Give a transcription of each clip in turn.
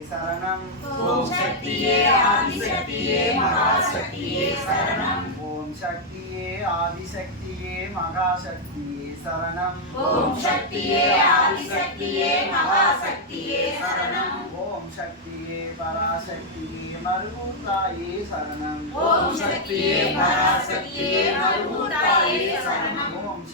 சரணம் ஓம் சக்தியே ஆதிசக்தியே மகாசக்தியே சரணம் ஓம் சக்தியே ஆதிசக்தியே மகாசக்தியே சரணம் ஓம் சக்தியே ஆதிசக்தியே மகாசக்தியே சரணம் ஓம் சக்தியே பராசக்தியே மருகூத்தாயே சரணம் ஓம் சக்தியே பராசக்தியே மருகூத்தாயே சரணம் ஓம்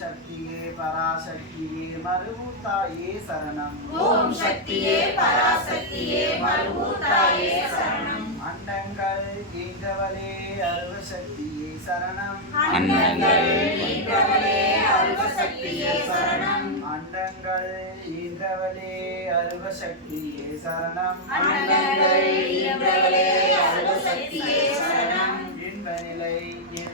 சக்தியே பராசக்தியே மருகூத்தாயே சரணம் ஓம் சக்தியே பராசக்தியே மருகூத்தாயே சரணம் அண்டங்கள் ஈன்றவளே அருவசக்தியே சரணம் அன்னங்கள் ஈன்றவளே அருவசக்தியே சரணம் அண்டங்கள் ஈன்றவளே அருவசக்தியே சரணம் அன்னங்கள் ஈன்றவளே அருவசக்தியே சரணம் இன்ப நிலை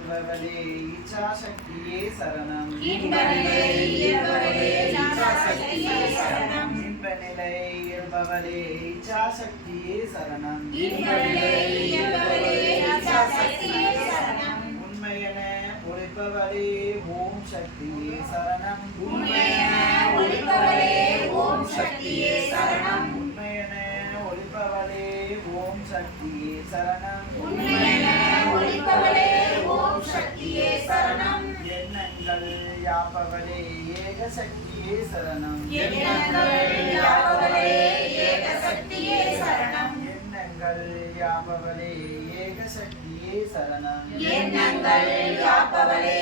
இன்பவளே இச்சாசக்தியே சரணம் இன்ப நிலை இயல்பவளே இச்சாசக்தியே சரணம் இன்ப நிலை இயல்பவளே இச்சாசக்தியே சரணம் இன்ப நிலை இயல்பவளே இச்சாசக்தியே சரணம் உண்மையென ஒழிப்பவளே ஓம் சக்தியே சரணம் உண்மையென ஒளிபவளே ஓம் சக்தியே சரணம் உண்மையென ஒழிப்பவளே ஓம் சக்தியே சரணம் உண்மையென யாப்பவளே ஏக சக்தியே சரணம் எண்ணங்கள் யாப்பவளே ஏக சக்தியே சரணம் எண்ணங்கள் யாப்பவளே ஏக சக்தியே சரணம் எண்ணங்கள் யாப்பவளே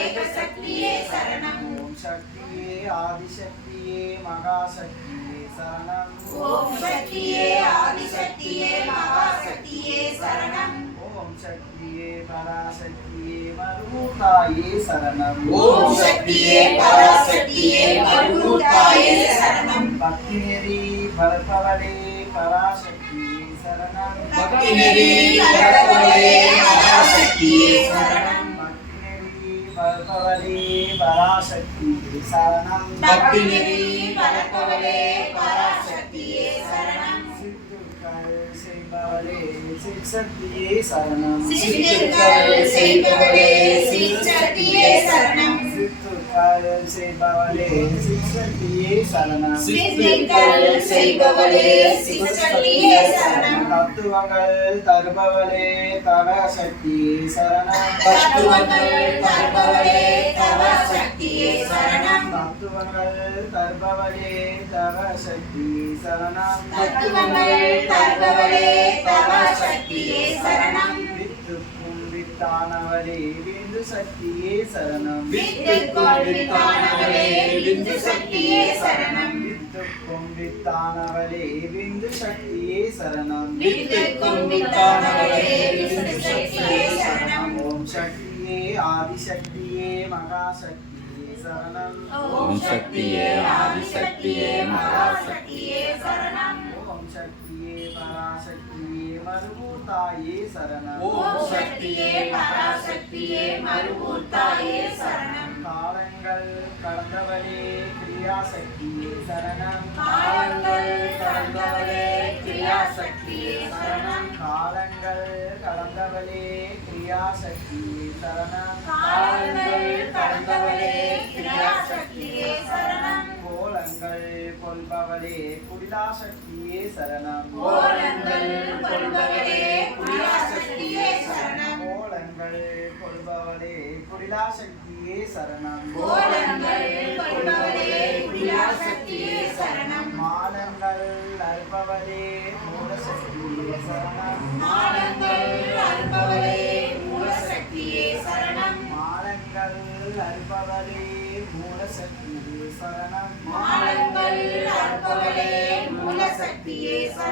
ஏக சக்தியே சரணம் ஓம் சக்தியே ஆதிசக்தியே மகாசக்தியே சரணம் ஓம் சக்தியே ஆதிசக்தியே மகாசக்தியே சரணம் ஓம் சக்தியே பராசக்தியே மருகூதாயே சரணம் ஓம் சக்தியே பராசக்தியே மருகூத்தாயே சரணம் பக்தி நெறி பரப்பவளே பராசக்தியே சரணம் பக்தி நெறி பரப்பவளே பராசக்தியே சரணம் பக்தி நெறி பரப்பவளே பராசக்தியே சரணம் பக்தி நெறி சிற்சக்தியே சரணம் சித்திர்கள் செய்பவளே சிற்சக்தியே சரணம் சித்துக்கள் செய்பவளே சிற்சக்தியே சரணம் சித்திர்கள் செய்பவளே சிற்சக்தியே சரணம் தத்துவங்கள் தருபவளே தவ சக்தியே சரணம் தத்துவங்கள் தருபவளே சக்தியே தத்துவங்கள் தருபவளே தவ சக்தியே சரணம். தத்துவங்கள் தருபவளே தவ சக்தியே சரணம். வித்துக்கும் வித்தானவளே விந்து சக்தியே சரணம். வித்துக்குள் வித்தானவளே விந்து சக்தியே சரணம். வித்துக்கும் வித்தானவளே விந்து சக்தியே சரணம். வித்துக்கும் வித்தானவளே விந்து சக்தியே சரணம். ஓம் சக்தியே ஆதிசக்தியே மகாசக்தியே சரணம் ஓம் சக்தியே ஆதிசக்தியே மகாசக்தியே சரணம். ஓம் சக்தியே பராசக்தியே மருகூதாயே சரணம். ஓம் சக்தியே பராசக்தியே மருகூத்தாயே சரணம். காலங்கள் கடந்தவளே கிரியாசக்தியே சரணம். காலங்கள் கடந்தவளே கிரியாசக்தியே சரணம். காலங்கள் கடந்தவளே கிரியாசக்தியே சரணம். காலங்கள் கடந்தவளே கொள்பவளே குடிலாசக்தியே சரணம். கோலங்கள் கொள்பவளே குடியாசக்தியே சரணம். கோலங்கள் கொள்பவளே குடிலாசக்தியே சரணம். கோலங்கள் கொள்பவளே குடியாசக்தியே சரணம். மாலங்கள் அற்பவளே மூலசக்தியே சரணம். மானங்கள்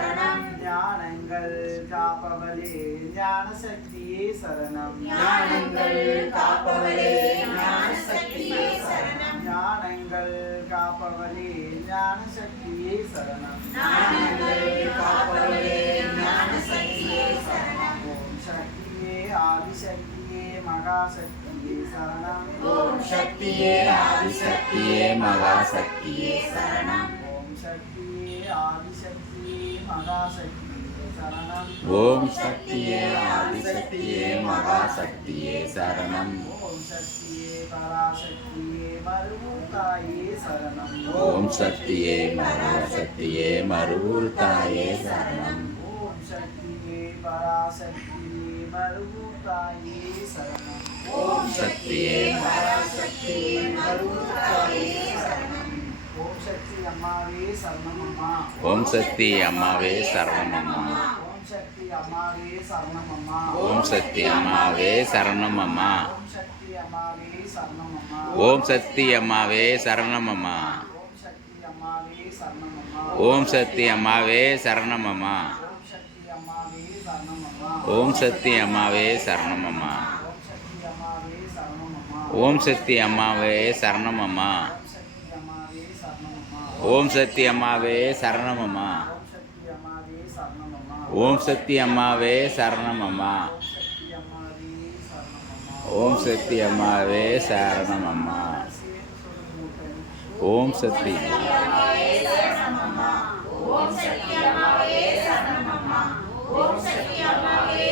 சரணம் ஞானங்கள் காப்பவளே ஞான சக்தியே சரணம் ஞானங்கள் காப்பவளே ஞானசக்தியே சரணம் ஞானங்கள் காப்பவளே ஞான சக்தியே சரணம் ஞானங்கள் காப்பவளே ஞானசக்தியே சரணம் ஓம் சக்தியே ஆதிசக்தியே மகாசக்தியே சரணம் ஓம் சக்தியே ஆதிசக்தியே மகாசக்தியே சரணம் ஓம் சக்தியே ஆதிசக்தியே மகாசக்தியே சரணம் ஓம் சக்தியே ஆதிசக்தியே மகாசக்தியே சரணம் ஓம் சக்தியே பராசக்தியே மருவும் தாயே சரணம் ஓம் சக்தியே மகாசக்தியே மருவூர் தாயே சரணம் ஓம் சக்தியே பராசக்தியே மருவும் தாயே சரணம் ஓம் சக்தியே பராசக்தியே மருவுத்தாயே சரணம் ஓம் சக்தி அம்மாவே சரணம் அம்மா ஓம் சக்தி அம்மாவே சரணம் அம்மா ஓம் சக்தி அம்மாவே சரணம் அம்மா ஓம் சக்தி அம்மாவே சரணம் அம்மா ஓம் சக்தி அம்மாவே சரணம் அம்மா ஓம் சக்தி அம்மாவே சரணம் அம்மா ஓம் சக்தி அம்மாவே சரணம் அம்மா ஓம் சக்தி அம்மாவே சரணம் அம்மா ஓம் சக்தி அம்மாவே சரணம் அம்மா ஓம் சக்தி அம்மாவே சரணம் அம்மா ஓம் சக்தி அம்மாவே ஓம் சக்தி அம்மாவே சரணம் அம்மா ஓம் சக்தி அம்மாவே